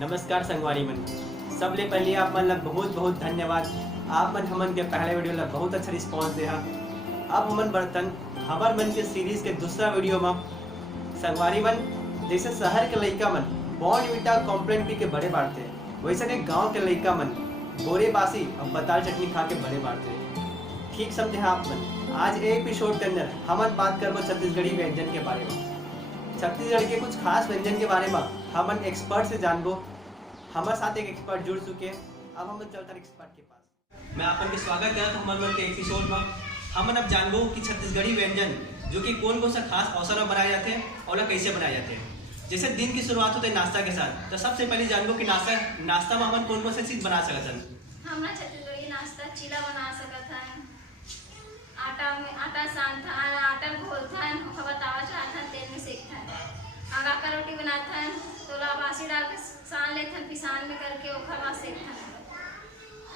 नमस्कार संगवारी मन। सबले पहले आप मन ला बहुत बहुत धन्यवाद। आप मन हमन के पहले वीडियो ला बहुत अच्छा रिस्पांस देहा। अब हमन बर्तन हमार मन के सीरीज के दूसरा वीडियो में संगवारी मन, जैसे शहर के लड़का मन बॉर्नविटा कॉम्प्लेन पी के बड़े बाढ़ते, वैसे ने गांव के लड़का मन बोरे बासी और बताल चटनी खा के बड़े बाढ़ते। ठीक समझे आप मन। आज एक एपिसोड के अंदर हमन बात करबो छत्तीसगढ़ी व्यंजन के बारे में। छत्तीसगढ़ के कुछ खास व्यंजन के बारे में हमन एक्सपर्ट से जानबो। हमारे साथ एक एक्सपर्ट जुड़ चुके हैं। अब हम चलते एक्सपर्ट के पास। मैं आपन के स्वागत करता हूं हमारे के एपिसोड में। हमन अब जानबो कि छत्तीसगढ़ी व्यंजन जो कि कौन कौन सा खास अवसर में बनाए जाते हैं और कैसे बनाए जाते हैं। जैसे दिन की शुरुआत होती है नाश्ता के साथ, तो सबसे पहले जानबो कि नाश्ता में हमन कौन कौन सी चीज बना सकते हैं। हमरा छत्तीसगढ़ी नाश्ता चीला बना सकत हन। आटा सानथन, आटा घोलथन, ओकर बाद तावा चढ़ाथन, तेल में सेकथन। आगा का रोटी बनाथन, तोला बासी डाल के सान लेथन, पिसान में करके ओकर बाद सेकथन।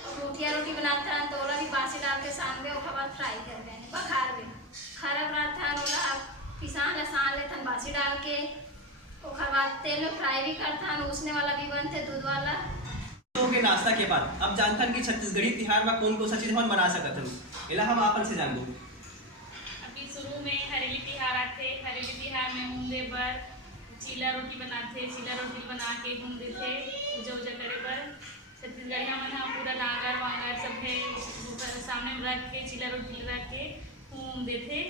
और रोटिया रोटी बनाथन, तोला भी बासी डाल के सान में ओकर बाद फ्राई करके बखार में खरा बनाथन। ओला पिसान ला सान लेथन बासी डाल के, ओकर बाद तेल में फ्राई भी करथन। उसने वाला भी बनते, दूध वाला। तो के नाश्ता के बाद अब जानथन कि छत्तीसगढ़ी तिहार में कौन कौन सा चीज हम बना सकत हन। एला हम आपन से जानबो। अभी शुरू में हरेली तिहार आथे। हरेली तिहार में हुंदे बर चीला रोटी बनाथे। चीला रोटी बना के हुन देथे पूजा उजा करे बर। छत्तीसगढ़िया मन ह पूरा नांगर वांगर सब है सामने में रख के चीला रोटी रख के हुन देथे।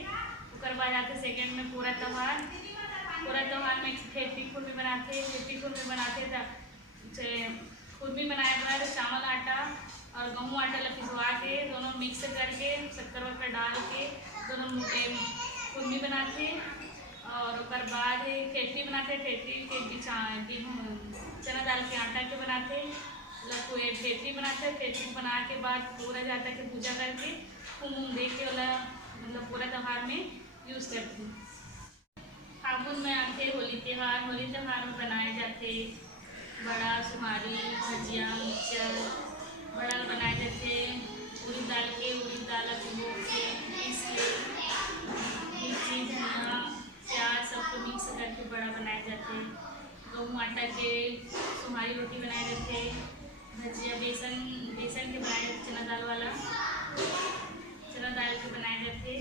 ओकर बाद आथे सेकंड में पूरा त्योहार। पूरा त्योहार में ठेठी खुरमी बनाथे। ठेठी खुरमी बनाथे त खुरमी बनाए बर चावल आटा और गेहूँ आटा ला पिसवा के दोनों मिक्स करके शक्कर वक्कर डाल के दोनों खुरमी बनाते। और ओकर बाद ठेठी बनाते। ठेठी के चना दाल के आटा के बनाते। ठेठी बनाते। ठेठी बना के बाद पूरा जाता के पूजा करके घूम दे के वाला मतलब पूरा त्यौहार में यूज़ करते। फागुन में आते होली त्यौहार। होली त्यौहार में बनाए जाते बड़ा सुहारी, भजिया, मिक्सचर बड़ा बनाए जाते। उड़द दाल के भिगो के पीस के मिर्ची धनिया प्याज सबको मिक्स करके बड़ा बनाए जाते। गेहूँ आटा के सुहारी रोटी बनाए जाते। भजिया बेसन के बनाए जाते। चना दाल वाला चना दाल के बनाए जाते।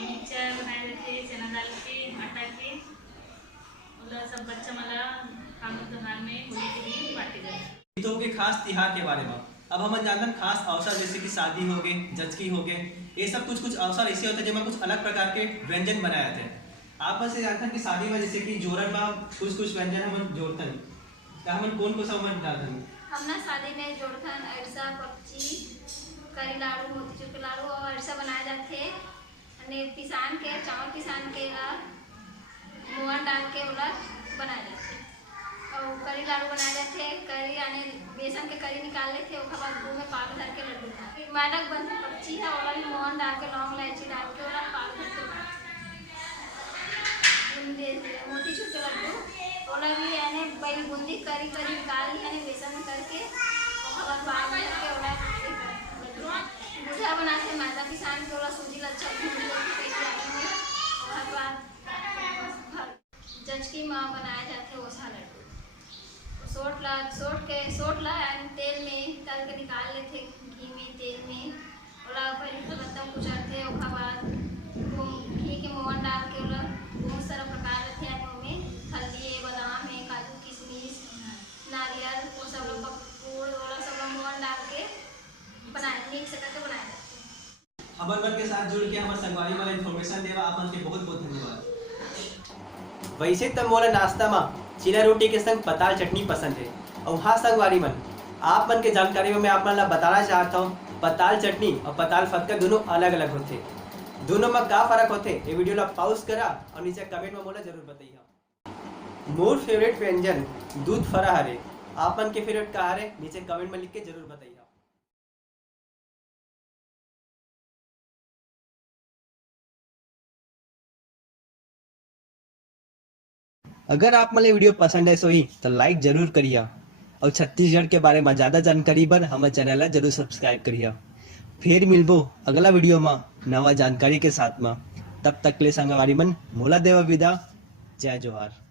मिक्सचर बनाए जाते चना दाल के आटा के। सब बच्चा मला फागुन त्योहार में होली के दिन बांटे जाते। तो के खास तिहार के बारे में अब हम जानते हैं। खास अवसर जैसे कि शादी हो गए, जचकी हो गए, ये सब कुछ अवसर ऐसे होते हैं जिनमें कुछ अलग प्रकार के व्यंजन बनाए जाते हैं। आप बस जानते हैं कि शादी में जैसे कि जोरन में कुछ व्यंजन हम जोड़ते हैं, तो हम कौन कौन सा डालते हैं। हमने शादी में जोड़थन अरसा, पपची, करी लाड़ू, मोतीचूर के लाड़ू और अरसा बनाए जाते। पिसान के चावल पिसान के मोहन डाल के ओला बनाए जाते। और करी लाड़ू बनाए जाते। करी यानी बेसन के करी निकाल लेते। उसके बाद गुड़ में पाक धर के लड्डू था मैडक बनती पक्षी है। ओला भी मोहन डाल के लौंग इलायची डाल के ओला पाक धर के मोतीचूर के लड्डू ओला भी यानी पहले बूंदी करी निकाल ली यानी बेसन में करके उसके बाद पाक धर के ओला गुझा बनाते। मैदा पिसान के ओला सूजी लच्छा जचकी माँ बनाए जाते। ओसा लड्डू सोट ला तेल में तल के निकाल लेते। घी में तेल में ओला पहले मतलब कुचलते। ओकर बाद घी के मोहन डाल के ओला बहुत सारा प्रकार रहते हैं। में हल्दी, बादाम है, काजू, किशमिश, नारियल वो सब लोग गुड़ ओला सब लोग मोहन डाल के बनाए मिक्स करके बनाए जाते। हमारे मन के साथ जुड़ के हमारे संगवारी वाला इन्फॉर्मेशन देवा आप मन के बहुत बहुत धन्यवाद। वैसे तो मोला नाश्ता में चीला रोटी के संग पताल चटनी पसंद है। और हाँ संगवारी मन, आप मन के जानकारी में मैं आप मन ला बताना चाहता हूँ पताल चटनी और पताल फटका दोनों अलग अलग होते। दोनों में क्या फर्क होते ये वीडियो ला पॉज करा और नीचे कमेंट में मोला जरूर बताइए। मोर फेवरेट व्यंजन दूध फरा हरे। आप मन के फेवरेट का हरे नीचे कमेंट में लिख के जरूर बताइए। अगर आप मन वीडियो पसंद है सोई तो लाइक जरूर करिए और छत्तीसगढ़ के बारे में ज्यादा जानकारी बर हमारे चैनल ला जरूर सब्सक्राइब करिए। फिर मिलबो अगला वीडियो में नवा जानकारी के साथ में। तब तक ले संगवारी मन मोला देवा विदा। जय जोहार।